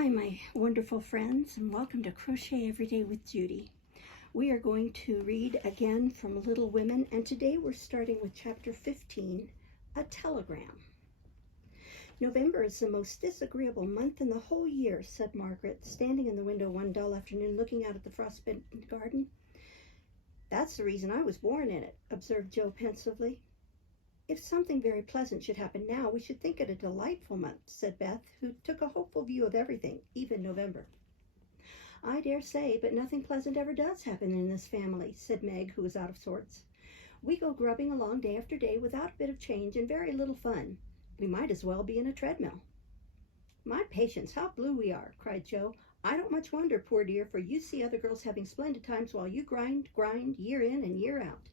Hi, my wonderful friends, and welcome to Crochet Every Day with Judy. We are going to read again from Little Women, and today we're starting with chapter 15, A Telegram. November is the most disagreeable month in the whole year, said Margaret, standing in the window one dull afternoon looking out at the frostbitten garden. That's the reason I was born in it, observed Jo pensively. If something very pleasant should happen now, we should think it a delightful month, said Beth, who took a hopeful view of everything, even November. I dare say, but nothing pleasant ever does happen in this family, said Meg, who was out of sorts. We go grubbing along day after day without a bit of change and very little fun. We might as well be in a treadmill. My patience, how blue we are, cried Jo. I don't much wonder, poor dear, for you see other girls having splendid times while you grind, year in and year out.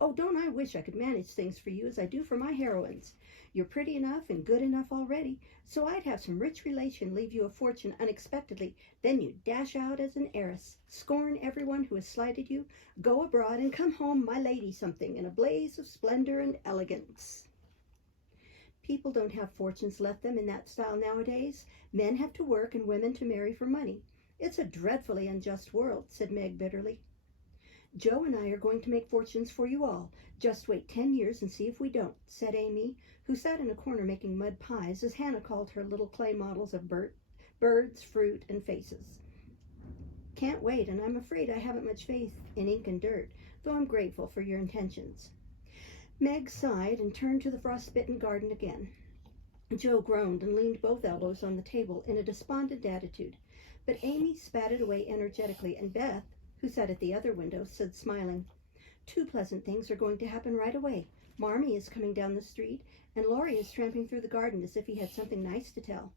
Oh, don't I wish I could manage things for you as I do for my heroines. You're pretty enough and good enough already, so I'd have some rich relation leave you a fortune unexpectedly. Then you'd dash out as an heiress, scorn everyone who has slighted you, go abroad, and come home my lady something in a blaze of splendor and elegance. People don't have fortunes left them in that style nowadays. Men have to work and women to marry for money. It's a dreadfully unjust world, said Meg bitterly. Jo and I are going to make fortunes for you all. Just wait 10 years and see if we don't, said Amy, who sat in a corner making mud pies, as Hannah called her little clay models of birds, fruit, and faces. Can't wait, and I'm afraid I haven't much faith in ink and dirt, though I'm grateful for your intentions. Meg sighed and turned to the frostbitten garden again. Jo groaned and leaned both elbows on the table in a despondent attitude, but Amy spat away energetically, and Beth, who sat at the other window, said smiling, Two pleasant things are going to happen right away. Marmee is coming down the street, and Laurie is tramping through the garden as if he had something nice to tell.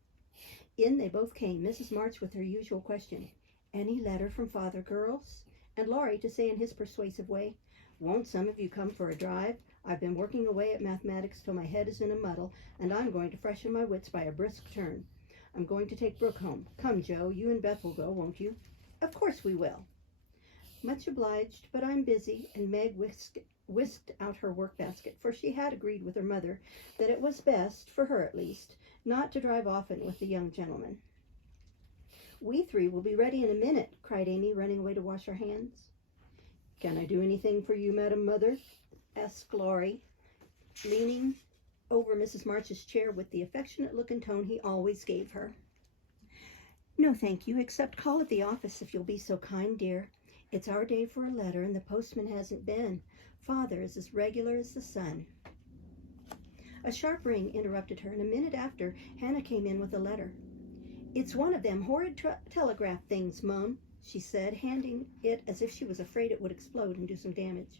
In they both came, Mrs. March with her usual question, Any letter from father, girls? And Laurie to say in his persuasive way, Won't some of you come for a drive? I've been working away at mathematics till my head is in a muddle, and I'm going to freshen my wits by a brisk turn. I'm going to take Brooke home. Come, Jo, you and Beth will go, won't you? Of course we will. Much obliged, but I'm busy, and Meg whisked out her work basket, for she had agreed with her mother that it was best, for her at least, not to drive often with the young gentleman. We three will be ready in a minute, cried Amy, running away to wash her hands. Can I do anything for you, Madam Mother? Asked Laurie, leaning over Mrs. March's chair with the affectionate look and tone he always gave her. No, thank you, except call at the office if you'll be so kind, dear. It's our day for a letter, and the postman hasn't been. Father is as regular as the sun. A sharp ring interrupted her, and a minute after, Hannah came in with a letter. It's one of them horrid telegraph things, Mum, she said, handing it as if she was afraid it would explode and do some damage.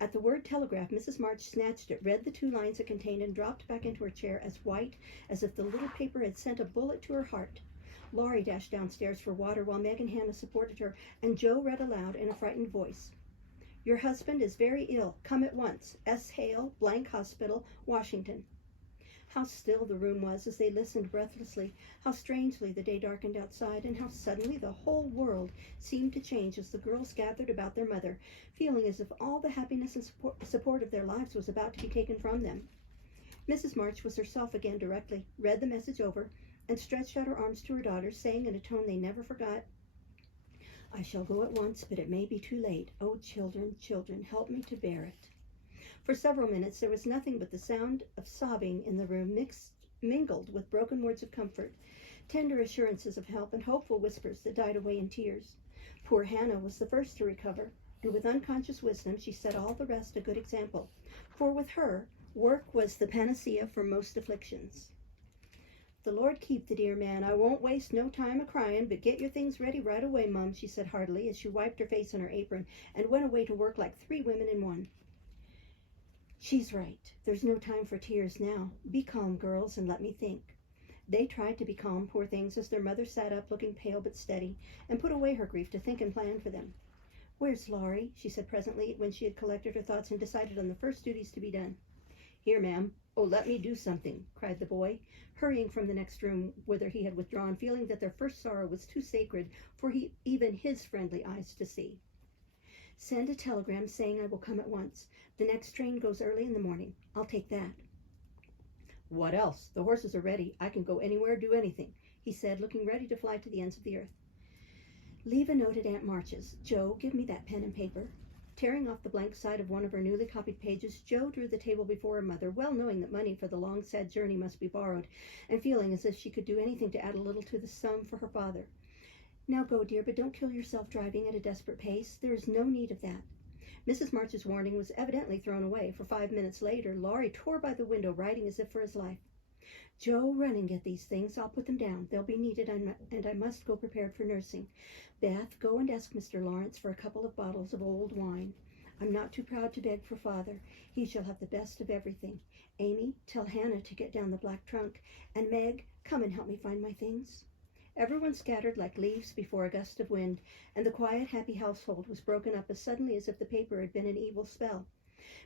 At the word telegraph, Mrs. March snatched it, read the 2 lines it contained, and dropped back into her chair as white as if the little paper had sent a bullet to her heart. Laurie dashed downstairs for water while Meg and Hannah supported her, and Jo read aloud in a frightened voice. Your husband is very ill. Come at once. S. Hale, Blank Hospital, Washington. How still the room was as they listened breathlessly, how strangely the day darkened outside, and how suddenly the whole world seemed to change as the girls gathered about their mother, feeling as if all the happiness and support of their lives was about to be taken from them. Mrs. March was herself again directly, read the message over, and stretched out her arms to her daughters, saying in a tone they never forgot, I shall go at once, but it may be too late. Oh, children, children, help me to bear it. For several minutes there was nothing but the sound of sobbing in the room, mingled with broken words of comfort, tender assurances of help, and hopeful whispers that died away in tears. Poor Hannah was the first to recover, and with unconscious wisdom she set all the rest a good example, for with her, work was the panacea for most afflictions. The Lord keep the dear man. I won't waste no time a-crying, but get your things ready right away, Mum, she said heartily as she wiped her face on her apron and went away to work like 3 women in one. She's right. There's no time for tears now. Be calm, girls, and let me think. They tried to be calm, poor things, as their mother sat up looking pale but steady, and put away her grief to think and plan for them. Where's Laurie? She said presently, when she had collected her thoughts and decided on the first duties to be done. Here, ma'am. Oh, let me do something, cried the boy, hurrying from the next room, whither he had withdrawn, feeling that their first sorrow was too sacred for even his friendly eyes to see. Send a telegram saying I will come at once. The next train goes early in the morning. I'll take that. What else? The horses are ready. I can go anywhere, do anything. he said, looking ready to fly to the ends of the earth. Leave a note at Aunt March's. Joe, give me that pen and paper. Tearing off the blank side of one of her newly copied pages, Joe drew the table before her mother, well knowing that money for the long, sad journey must be borrowed, and feeling as if she could do anything to add a little to the sum for her father. Now go, dear, but don't kill yourself driving at a desperate pace. There is no need of that. Mrs. March's warning was evidently thrown away, for 5 minutes later, Laurie tore by the window, riding as if for his life. Joe, run and get these things. I'll put them down. They'll be needed, and I must go prepared for nursing. Beth, go and ask Mr. Lawrence for a couple of bottles of old wine. I'm not too proud to beg for Father. He shall have the best of everything. Amy, tell Hannah to get down the black trunk. And Meg, come and help me find my things. Everyone scattered like leaves before a gust of wind, and the quiet, happy household was broken up as suddenly as if the paper had been an evil spell.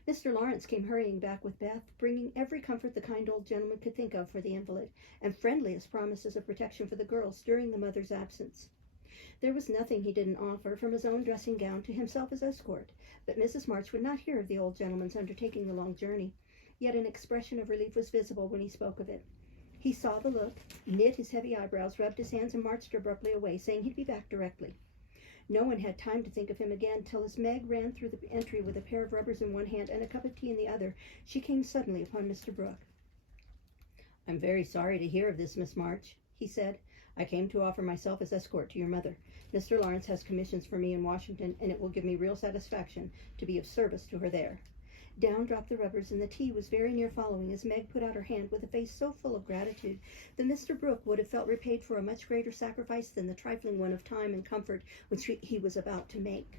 Mr. Lawrence came hurrying back with Beth, bringing every comfort the kind old gentleman could think of for the invalid, and friendliest promises of protection for the girls during the mother's absence. There was nothing he didn't offer, from his own dressing gown to himself as escort, but Mrs. March would not hear of the old gentleman's undertaking the long journey, yet an expression of relief was visible when he spoke of it. He saw the look, knit his heavy eyebrows, rubbed his hands, and marched abruptly away, saying he'd be back directly. No one had time to think of him again till, as Meg ran through the entry with a pair of rubbers in one hand and a cup of tea in the other, she came suddenly upon Mr. Brooke. I'm very sorry to hear of this, Miss March, he said. I came to offer myself as escort to your mother. Mr. Lawrence has commissions for me in Washington, and it will give me real satisfaction to be of service to her there. Down dropped the rubbers, and the tea was very near following as Meg put out her hand with a face so full of gratitude that Mr. Brooke would have felt repaid for a much greater sacrifice than the trifling one of time and comfort which he was about to make.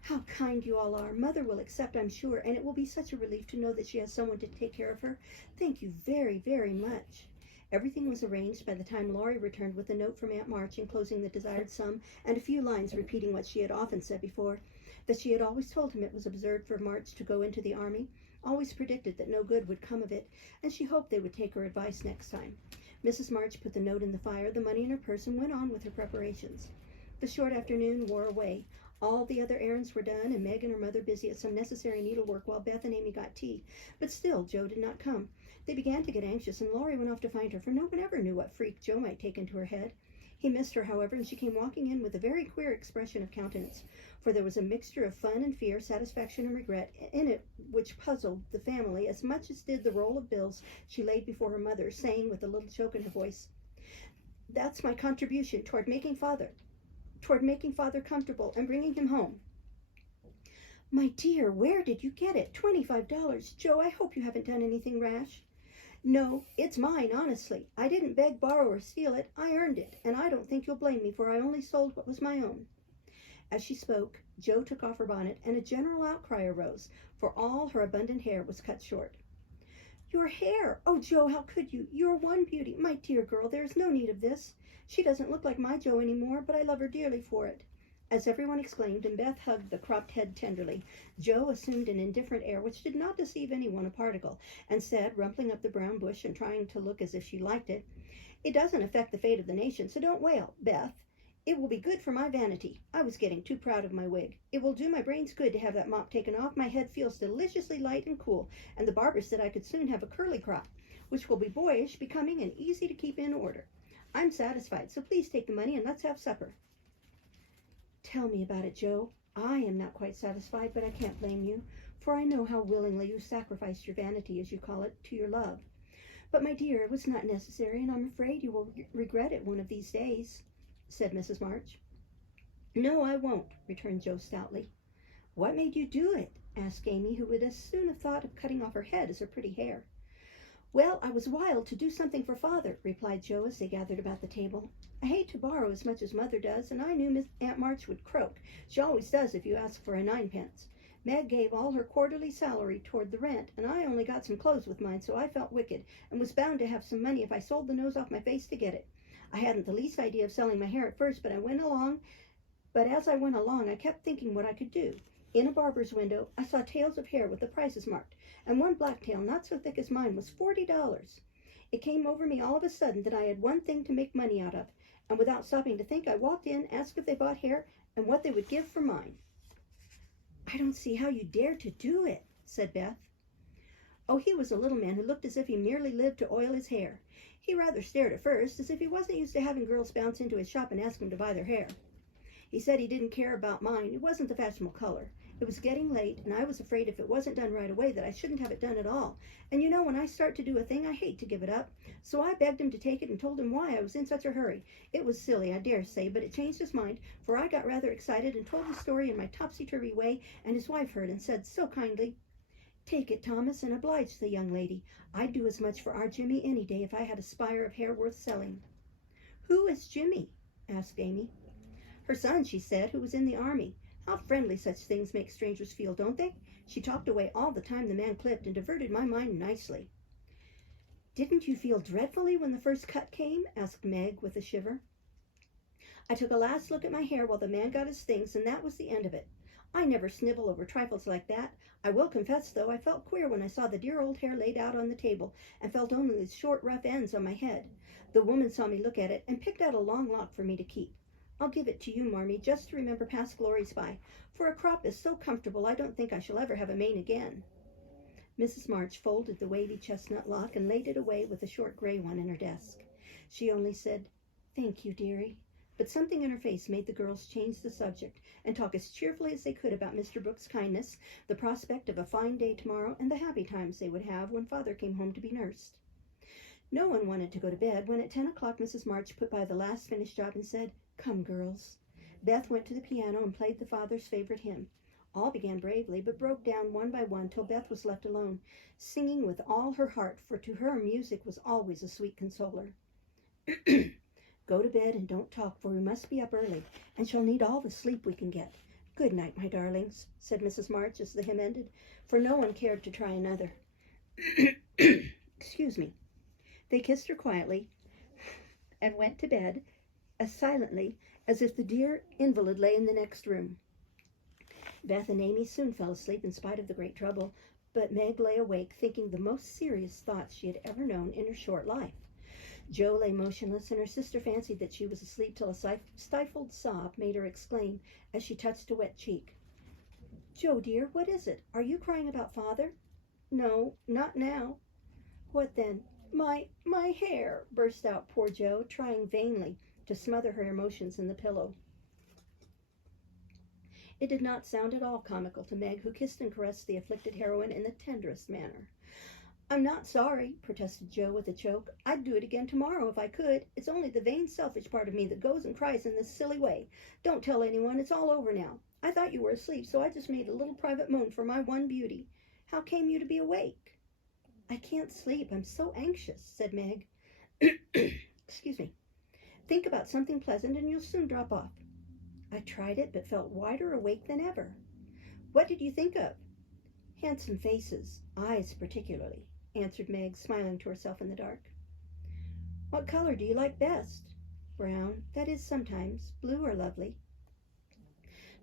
How kind you all are. Mother will accept, I'm sure, and it will be such a relief to know that she has someone to take care of her. Thank you very, very much. Everything was arranged by the time Laurie returned with a note from Aunt March enclosing the desired sum and a few lines repeating what she had often said before, that she had always told him it was absurd for March to go into the army, always predicted that no good would come of it, and she hoped they would take her advice next time. Mrs. March put the note in the fire, the money in her purse, and went on with her preparations. The short afternoon wore away. All the other errands were done, and Meg and her mother busy at some necessary needlework while Beth and Amy got tea. But still, Joe did not come. They began to get anxious, and Laurie went off to find her, for no one ever knew what freak Joe might take into her head. He missed her, however, and she came walking in with a very queer expression of countenance, for there was a mixture of fun and fear, satisfaction and regret in it which puzzled the family as much as did the roll of bills she laid before her mother, saying with a little choke in her voice, "That's my contribution toward making father comfortable and bringing him home." "My dear, where did you get it? $25. Joe, I hope you haven't done anything rash." "No, it's mine, honestly. I didn't beg, borrow, or steal it. I earned it, and I don't think you'll blame me, for I only sold what was my own." As she spoke, Joe took off her bonnet, and a general outcry arose, for all her abundant hair was cut short. "Your hair! Oh, Joe, how could you? You're one beauty. My dear girl, there is no need of this. She doesn't look like my Joe any more, but I love her dearly for it." As everyone exclaimed, and Beth hugged the cropped head tenderly, Joe assumed an indifferent air which did not deceive anyone a particle, and said, rumpling up the brown bush and trying to look as if she liked it, "It doesn't affect the fate of the nation, so don't wail, Beth. It will be good for my vanity. I was getting too proud of my wig. It will do my brains good to have that mop taken off. My head feels deliciously light and cool, and the barber said I could soon have a curly crop, which will be boyish, becoming, and easy to keep in order. I'm satisfied, so please take the money and let's have supper." "Tell me about it, Joe. I am not quite satisfied, but I can't blame you, for I know how willingly you sacrificed your vanity, as you call it, to your love. But, my dear, it was not necessary, and I'm afraid you will regret it one of these days," said Mrs. March. "No, I won't," returned Joe stoutly. "What made you do it?" asked Amy, who would as soon have thought of cutting off her head as her pretty hair. "Well, I was wild to do something for Father," replied Joe as they gathered about the table. "I hate to borrow as much as Mother does, and I knew Aunt March would croak. She always does if you ask for a 9-pence. Meg gave all her quarterly salary toward the rent, and I only got some clothes with mine, so I felt wicked, and was bound to have some money if I sold the nose off my face to get it. I hadn't the least idea of selling my hair at first, but as I went along, I kept thinking what I could do. In a barber's window, I saw tails of hair with the prices marked, and one black tail, not so thick as mine, was $40. It came over me all of a sudden that I had one thing to make money out of, and without stopping to think, I walked in, asked if they bought hair, and what they would give for mine." "I don't see how you dared to do it," said Beth. "Oh, he was a little man who looked as if he merely lived to oil his hair. He rather stared at first, as if he wasn't used to having girls bounce into his shop and ask him to buy their hair. He said he didn't care about mine. It wasn't the fashionable color. It was getting late, and I was afraid if it wasn't done right away that I shouldn't have it done at all. And you know, when I start to do a thing, I hate to give it up. So I begged him to take it and told him why I was in such a hurry. It was silly, I dare say, but it changed his mind, for I got rather excited and told the story in my topsy-turvy way, and his wife heard and said so kindly, "Take it, Thomas, and oblige the young lady. I'd do as much for our Jimmy any day if I had a spire of hair worth selling." "Who is Jimmy?" asked Amy. "Her son," she said, "who was in the army. How friendly such things make strangers feel, don't they? She talked away all the time the man clipped and diverted my mind nicely." "Didn't you feel dreadfully when the first cut came?" asked Meg with a shiver. "I took a last look at my hair while the man got his things, and that was the end of it. I never snivel over trifles like that. I will confess, though, I felt queer when I saw the dear old hair laid out on the table and felt only the short, rough ends on my head. The woman saw me look at it and picked out a long lock for me to keep. I'll give it to you, Marmee, just to remember past glories by, for a crop is so comfortable I don't think I shall ever have a mane again." Mrs. March folded the wavy chestnut lock and laid it away with the short gray one in her desk. She only said, "Thank you, dearie," but something in her face made the girls change the subject and talk as cheerfully as they could about Mr. Brooks' kindness, the prospect of a fine day tomorrow, and the happy times they would have when Father came home to be nursed. No one wanted to go to bed when at 10 o'clock Mrs. March put by the last finished job and said, "Come, girls." Beth went to the piano and played the father's favorite hymn. All began bravely, but broke down one by one till Beth was left alone, singing with all her heart, for to her music was always a sweet consoler. "Go to bed and don't talk, for we must be up early, and shall need all the sleep we can get. Good night, my darlings," said Mrs. March as the hymn ended, for no one cared to try another. Excuse me. They kissed her quietly and went to bed as silently as if the dear invalid lay in the next room. Beth and Amy soon fell asleep in spite of the great trouble, but Meg lay awake thinking the most serious thoughts she had ever known in her short life. Jo lay motionless, and her sister fancied that she was asleep till a stifled sob made her exclaim as she touched a wet cheek, "Jo, dear, what is it? Are you crying about Father?" "No, not now." "What then?" My hair," burst out poor Jo, trying vainly to smother her emotions in the pillow. It did not sound at all comical to Meg, who kissed and caressed the afflicted heroine in the tenderest manner. "I'm not sorry," protested Jo with a choke. "I'd do it again tomorrow if I could. It's only the vain, selfish part of me that goes and cries in this silly way. Don't tell anyone. It's all over now. I thought you were asleep, so I just made a little private moan for my one beauty. How came you to be awake?" "I can't sleep. I'm so anxious," said Meg. Excuse me. "Think about something pleasant and you'll soon drop off." I tried it, but felt wider awake than ever. "What did you think of?" "Handsome faces, eyes particularly," answered Meg, smiling to herself in the dark. "What color do you like best?" "Brown. That is, sometimes. Blue are lovely."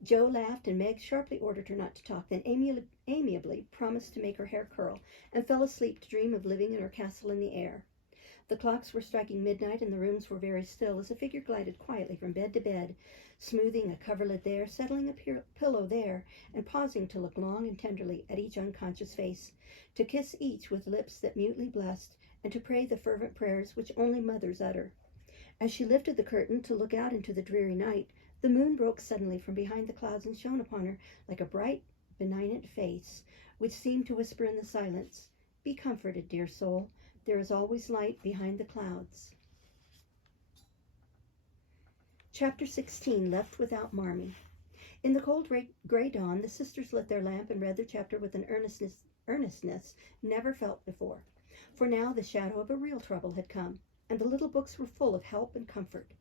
Jo laughed, and Meg sharply ordered her not to talk, then amiably promised to make her hair curl, and fell asleep to dream of living in her castle in the air. The clocks were striking midnight, and the rooms were very still as a figure glided quietly from bed to bed, smoothing a coverlid there, settling a pillow there, and pausing to look long and tenderly at each unconscious face, to kiss each with lips that mutely blessed, and to pray the fervent prayers which only mothers utter. As she lifted the curtain to look out into the dreary night, the moon broke suddenly from behind the clouds and shone upon her like a bright, benignant face, which seemed to whisper in the silence, "Be comforted, dear soul. There is always light behind the clouds." Chapter 16, Left Without Marmee. In the cold gray dawn, the sisters lit their lamp and read their chapter with an earnestness never felt before. For now the shadow of a real trouble had come, and the little books were full of help and comfort.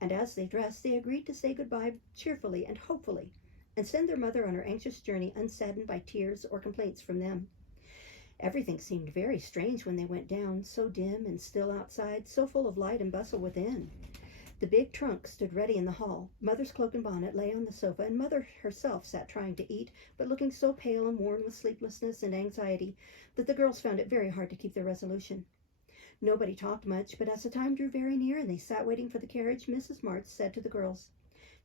And as they dressed, they agreed to say goodbye cheerfully and hopefully, and send their mother on her anxious journey unsaddened by tears or complaints from them. Everything seemed very strange when they went down, so dim and still outside, so full of light and bustle within. The big trunk stood ready in the hall. Mother's cloak and bonnet lay on the sofa, and Mother herself sat trying to eat, but looking so pale and worn with sleeplessness and anxiety that the girls found it very hard to keep their resolution. Nobody talked much, but as the time drew very near and they sat waiting for the carriage, Mrs. March said to the girls,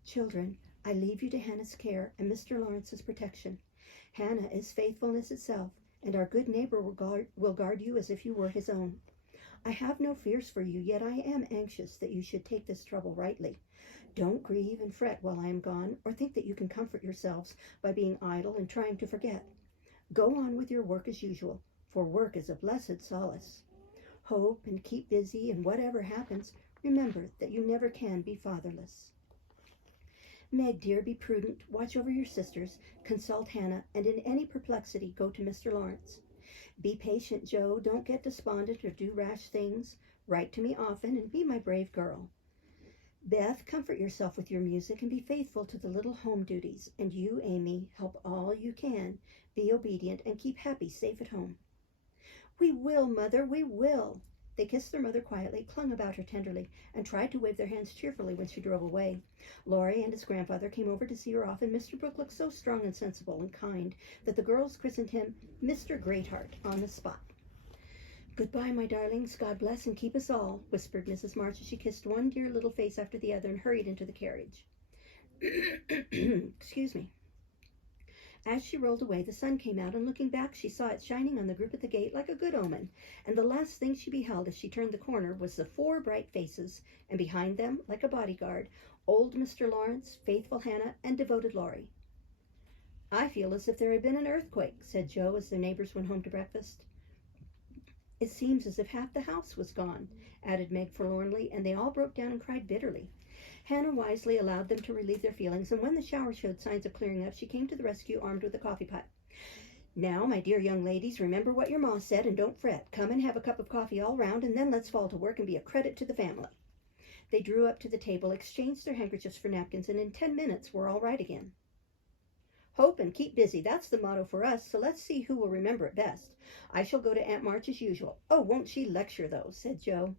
"Children, I leave you to Hannah's care and Mr. Lawrence's protection. Hannah is faithfulness itself, and our good neighbor will guard you as if you were his own. I have no fears for you, yet I am anxious that you should take this trouble rightly. Don't grieve and fret while I am gone, or think that you can comfort yourselves by being idle and trying to forget. Go on with your work as usual, for work is a blessed solace. Hope and keep busy, and whatever happens, remember that you never can be fatherless. Meg, dear, be prudent, watch over your sisters, consult Hannah, and in any perplexity go to Mr. Lawrence. Be patient, Joe, don't get despondent or do rash things. Write to me often, and be my brave girl. Beth, comfort yourself with your music and be faithful to the little home duties. And you, Amy, help all you can. Be obedient and keep Happy safe at home. We will, Mother, we will. They kissed their mother quietly, clung about her tenderly, and tried to wave their hands cheerfully when she drove away. Laurie and his grandfather came over to see her off, and Mr. Brooke looked so strong and sensible and kind that the girls christened him Mr. Greatheart on the spot. Goodbye, my darlings. God bless and keep us all, whispered Mrs. March as she kissed one dear little face after the other and hurried into the carriage. Excuse me. As she rolled away, the sun came out, and looking back, she saw it shining on the group at the gate like a good omen, and the last thing she beheld as she turned the corner was the 4 bright faces, and behind them, like a bodyguard, old Mr. Lawrence, faithful Hannah, and devoted Laurie. I feel as if there had been an earthquake, said Joe as their neighbors went home to breakfast. It seems as if half the house was gone, added Meg forlornly, and they all broke down and cried bitterly. Hannah wisely allowed them to relieve their feelings, and when the shower showed signs of clearing up, she came to the rescue armed with a coffee pot. Now, my dear young ladies, remember what your ma said and don't fret. Come and have a cup of coffee all round, and then let's fall to work and be a credit to the family. They drew up to the table, exchanged their handkerchiefs for napkins, and in 10 minutes were all right again. Hope and keep busy, that's the motto for us, so let's see who will remember it best. I shall go to Aunt March as usual. Oh, won't she lecture, though, said Joe.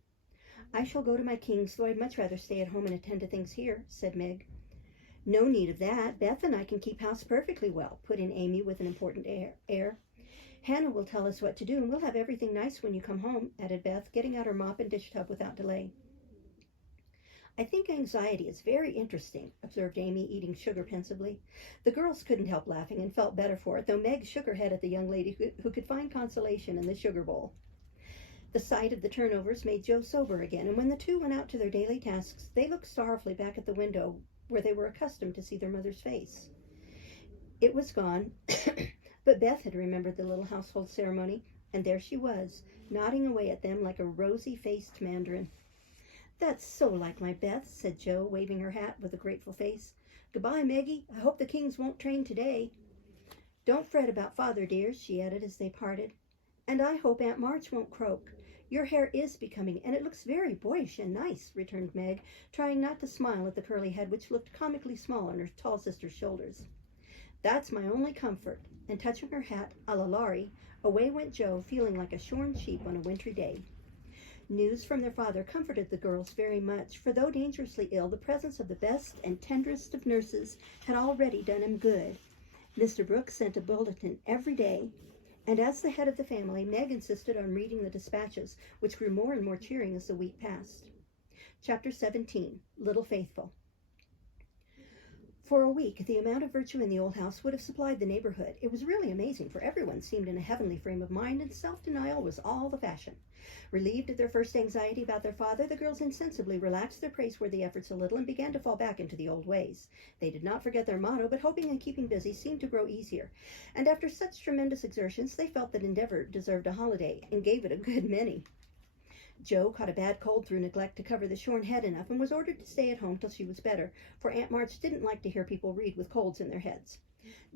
I shall go to my King's, though I'd much rather stay at home and attend to things here, said Meg. No need of that. Beth and I can keep house perfectly well, put in Amy with an important air. Hannah will tell us what to do, and we'll have everything nice when you come home, added Beth, getting out her mop and dish tub without delay. I think anxiety is very interesting, observed Amy, eating sugar pensively. The girls couldn't help laughing and felt better for it, though Meg shook her head at the young lady who could find consolation in the sugar bowl. The sight of the turnovers made Joe sober again, and when the two went out to their daily tasks, they looked sorrowfully back at the window where they were accustomed to see their mother's face. It was gone, but Beth had remembered the little household ceremony, and there she was, nodding away at them like a rosy-faced mandarin. That's so like my Beth, said Joe, waving her hat with a grateful face. Goodbye, Meggie. I hope the Kings won't train today. Don't fret about Father, dears, she added as they parted. And I hope Aunt March won't croak. Your hair is becoming, and it looks very boyish and nice, returned Meg, trying not to smile at the curly head which looked comically small on her tall sister's shoulders. That's my only comfort, and touching her hat a la Laurie, away went Joe, feeling like a shorn sheep on a wintry day. News from their father comforted the girls very much, for though dangerously ill, the presence of the best and tenderest of nurses had already done him good. Mr. Brooks sent a bulletin every day, and as the head of the family, Meg insisted on reading the dispatches, which grew more and more cheering as the week passed. Chapter 17, Little Faithful. For a week, the amount of virtue in the old house would have supplied the neighborhood. It was really amazing, for everyone seemed in a heavenly frame of mind, and self-denial was all the fashion. Relieved of their first anxiety about their father, the girls insensibly relaxed their praiseworthy efforts a little and began to fall back into the old ways. They did not forget their motto, but hoping and keeping busy seemed to grow easier, and after such tremendous exertions, they felt that endeavor deserved a holiday, and gave it a good many. Joe caught a bad cold through neglect to cover the shorn head enough and was ordered to stay at home till she was better, for Aunt March didn't like to hear people read with colds in their heads.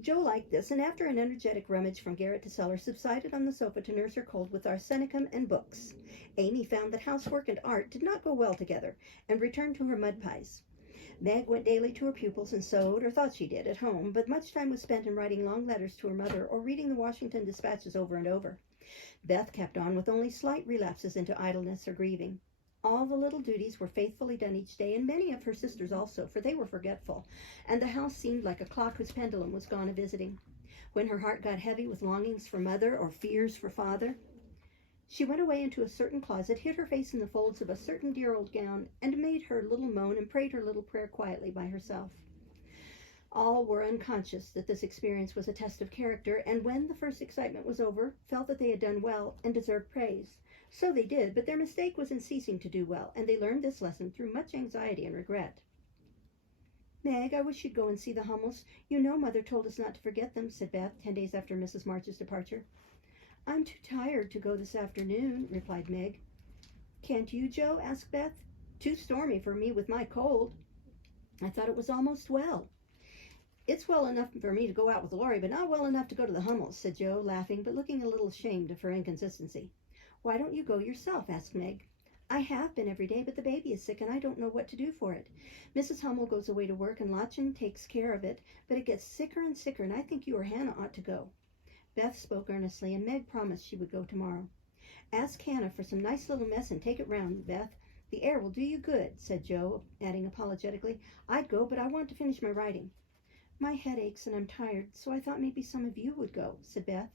Joe liked this, and after an energetic rummage from garret to cellar, subsided on the sofa to nurse her cold with arsenicum and books. Amy found that housework and art did not go well together, and returned to her mud pies. Meg went daily to her pupils and sewed, or thought she did, at home, but much time was spent in writing long letters to her mother or reading the Washington dispatches over and over. Beth kept on with only slight relapses into idleness or grieving. All the little duties were faithfully done each day, and many of her sisters also, for they were forgetful, and the house seemed like a clock whose pendulum was gone a-visiting. When her heart got heavy with longings for mother or fears for father, she went away into a certain closet, hid her face in the folds of a certain dear old gown, and made her little moan and prayed her little prayer quietly by herself. All were unconscious that this experience was a test of character, and when the first excitement was over, felt that they had done well and deserved praise. So they did, but their mistake was in ceasing to do well, and they learned this lesson through much anxiety and regret. Meg, I wish you'd go and see the Hummels. You know Mother told us not to forget them, said Beth, 10 days after Mrs. March's departure. I'm too tired to go this afternoon, replied Meg. Can't you, Joe? Asked Beth. Too stormy for me with my cold. I thought it was almost well. It's well enough for me to go out with Laurie, but not well enough to go to the Hummels, said Joe, laughing, but looking a little ashamed of her inconsistency. Why don't you go yourself? Asked Meg. I have been every day, but the baby is sick, and I don't know what to do for it. Mrs. Hummel goes away to work, and Lottchen takes care of it, but it gets sicker and sicker, and I think you or Hannah ought to go. Beth spoke earnestly, and Meg promised she would go tomorrow. Ask Hannah for some nice little mess and take it round, Beth. The air will do you good, said Joe, adding apologetically, I'd go, but I want to finish my writing. My head aches and I'm tired, so I thought maybe some of you would go, said Beth.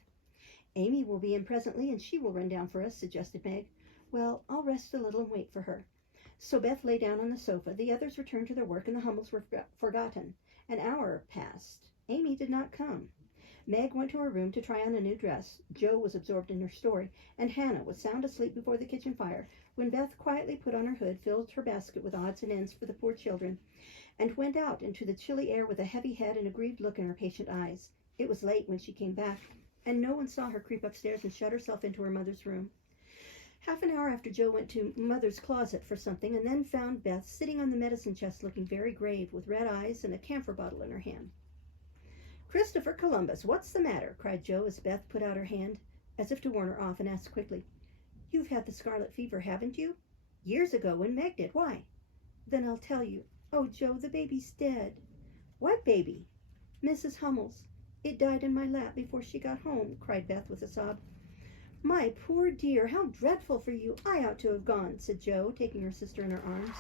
Amy will be in presently, and she will run down for us, suggested Meg. Well, I'll rest a little and wait for her. So Beth lay down on the sofa. The others returned to their work, and the Hummels were forgotten. An hour passed. Amy did not come. Meg went to her room to try on a new dress. Joe was absorbed in her story, and Hannah was sound asleep before the kitchen fire when Beth quietly put on her hood, filled her basket with odds and ends for the poor children, and went out into the chilly air with a heavy head and a grieved look in her patient eyes. It was late when she came back, and no one saw her creep upstairs and shut herself into her mother's room. Half an hour after, Joe went to Mother's closet for something, and then found Beth sitting on the medicine chest looking very grave, with red eyes and a camphor bottle in her hand. Christopher Columbus, what's the matter? Cried Joe as Beth put out her hand, as if to warn her off, and asked quickly, You've had the scarlet fever, haven't you? Years ago, when Meg did. Why? Then I'll tell you. Oh, Joe, the baby's dead. What baby? Mrs. Hummel's. It died in my lap before she got home, cried Beth with a sob. My poor dear, how dreadful for you. I ought to have gone, said Joe, taking her sister in her arms.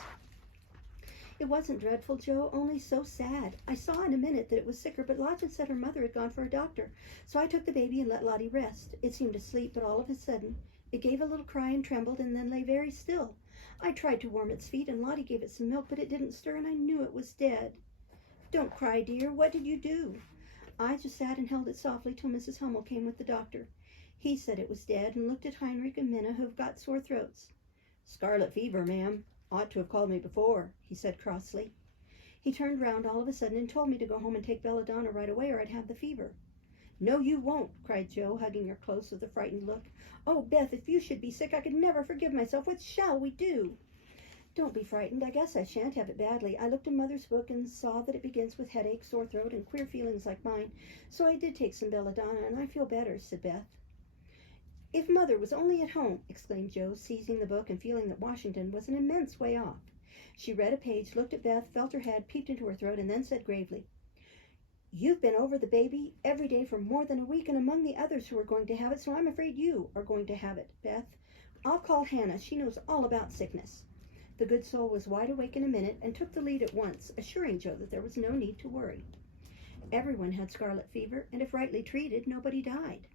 It wasn't dreadful, Joe, only so sad. I saw in a minute that it was sicker, but Lottchen said her mother had gone for a doctor, so I took the baby and let Lottie rest. It seemed asleep, but all of a sudden it gave a little cry and trembled and then lay very still. I tried to warm its feet, and Lottie gave it some milk, but it didn't stir, and I knew it was dead. Don't cry, dear. What did you do? I just sat and held it softly till Mrs. Hummel came with the doctor. He said it was dead and looked at Heinrich and Minna, who've got sore throats. Scarlet fever, ma'am. Ought to have called me before, he said crossly. He turned round all of a sudden and told me to go home and take belladonna right away or I'd have the fever. No, you won't, cried Joe, hugging her close with a frightened look. Oh, Beth, if you should be sick, I could never forgive myself. What shall we do? Don't be frightened. I guess I shan't have it badly. I looked in Mother's book and saw that it begins with headache, sore throat, and queer feelings like mine. So I did take some belladonna, and I feel better, said Beth. If Mother was only at home, exclaimed Joe, seizing the book and feeling that Washington was an immense way off. She read a page, looked at Beth, felt her head, peeped into her throat, and then said gravely, You've been over the baby every day for more than a week and among the others who are going to have it, so I'm afraid you are going to have it, Beth. I'll call Hannah. She knows all about sickness. The good soul was wide awake in a minute and took the lead at once, assuring Joe that there was no need to worry. Everyone had scarlet fever, and if rightly treated, nobody died.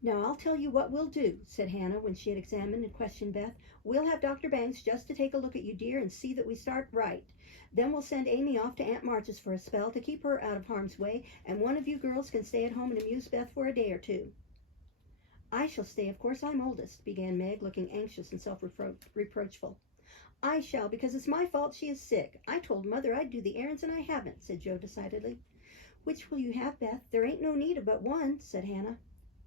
Now, I'll tell you what we'll do, said Hannah when she had examined and questioned Beth. We'll have Dr. Banks just to take a look at you, dear, and see that we start right. Then we'll send Amy off to Aunt March's for a spell to keep her out of harm's way, and one of you girls can stay at home and amuse Beth for a day or two. I shall stay, of course. I'm oldest, began Meg, looking anxious and self-reproachful. I shall, because it's my fault she is sick. I told Mother I'd do the errands, and I haven't, said Joe decidedly. Which will you have, Beth? There ain't no need of but one, said Hannah.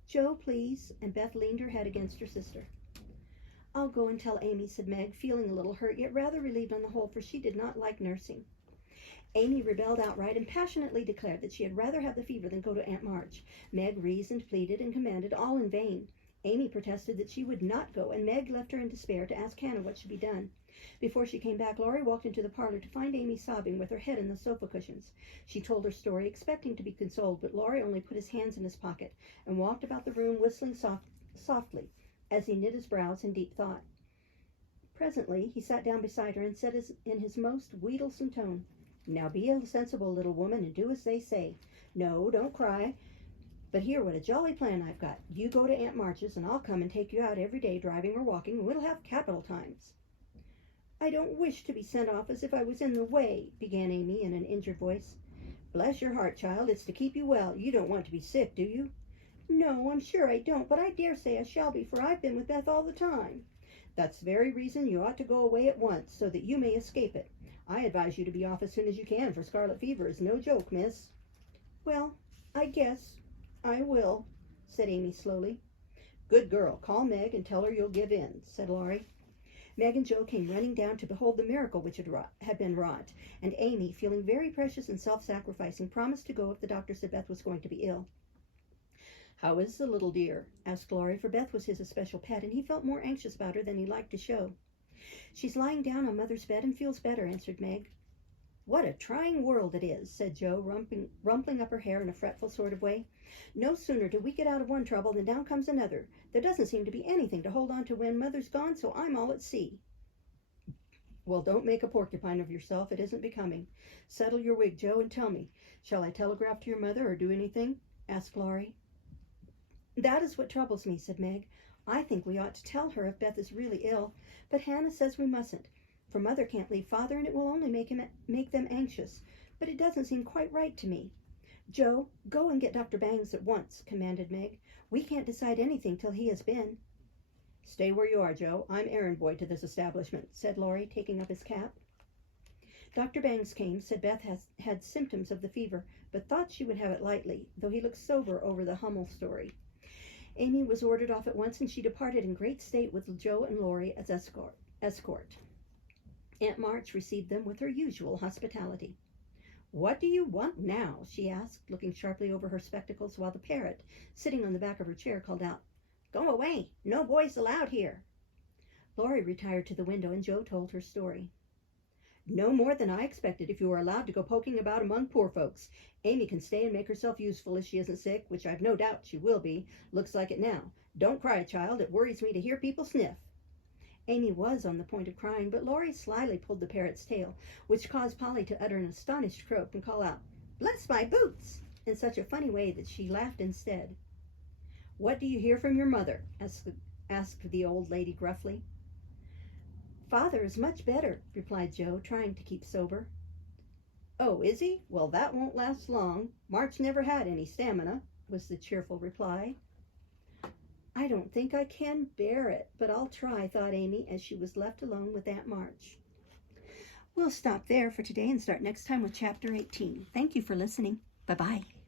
Joe, please, and Beth leaned her head against her sister. I'll go and tell Amy, said Meg, feeling a little hurt, yet rather relieved on the whole, for she did not like nursing. Amy rebelled outright and passionately declared that she had rather have the fever than go to Aunt March. Meg reasoned, pleaded, and commanded, all in vain. Amy protested that she would not go, and Meg left her in despair to ask Hannah what should be done. Before she came back, Laurie walked into the parlor to find Amy sobbing with her head in the sofa cushions. She told her story, expecting to be consoled, but Laurie only put his hands in his pocket and walked about the room whistling softly as he knit his brows in deep thought. Presently he sat down beside her and said in his most wheedlesome tone, Now be a sensible little woman and do as they say. No, don't cry. But hear what a jolly plan I've got. You go to Aunt March's, and I'll come and take you out every day, driving or walking, and we'll have capital times. I don't wish to be sent off as if I was in the way, began Amy in an injured voice. Bless your heart, child, it's to keep you well. You don't want to be sick, do you? No, I'm sure I don't, but I dare say I shall be, for I've been with Beth all the time. That's the very reason you ought to go away at once, so that you may escape it. I advise you to be off as soon as you can, for scarlet fever is no joke, miss. Well, I guess I will, said Amy slowly. Good girl, call Meg and tell her you'll give in, said Laurie. Meg and Joe came running down to behold the miracle which had been wrought, and Amy, feeling very precious and self-sacrificing, promised to go if the doctor said Beth was going to be ill. How is the little dear? Asked Laurie, for Beth was his especial pet, and he felt more anxious about her than he liked to show. She's lying down on Mother's bed and feels better, answered Meg. What a trying world it is, said Joe, rumpling up her hair in a fretful sort of way. No sooner do we get out of one trouble than down comes another. There doesn't seem to be anything to hold on to when Mother's gone, so I'm all at sea. Well, don't make a porcupine of yourself. It isn't becoming. Settle your wig, Joe, and tell me, shall I telegraph to your mother or do anything? Asked Laurie. That is what troubles me, said Meg. I think we ought to tell her if Beth is really ill, but Hannah says we mustn't, for Mother can't leave Father, and it will only make them anxious. But it doesn't seem quite right to me. Joe, go and get Dr. Bangs at once, commanded Meg. We can't decide anything till he has been. Stay where you are, Joe. I'm errand boy to this establishment, said Laurie, taking up his cap. Dr. Bangs came, said Beth had symptoms of the fever, but thought she would have it lightly, though he looked sober over the Hummel story. Amy was ordered off at once, and she departed in great state with Joe and Laurie as escort. Aunt March received them with her usual hospitality. What do you want now? She asked, looking sharply over her spectacles, while the parrot, sitting on the back of her chair, called out, Go away! No boys allowed here! Laurie retired to the window, and Joe told her story. No more than I expected if you were allowed to go poking about among poor folks. Amy can stay and make herself useful if she isn't sick, which I've no doubt she will be. Looks like it now. Don't cry, child. It worries me to hear people sniff. Amy was on the point of crying, but Laurie slyly pulled the parrot's tail, which caused Polly to utter an astonished croak and call out, Bless my boots! In such a funny way that she laughed instead. What do you hear from your mother? asked the old lady gruffly. Father is much better, replied Joe, trying to keep sober. Oh, is he? Well, that won't last long. March never had any stamina, was the cheerful reply. I don't think I can bear it, but I'll try, thought Amy, as she was left alone with Aunt March. We'll stop there for today and start next time with Chapter 18. Thank you for listening. Bye-bye.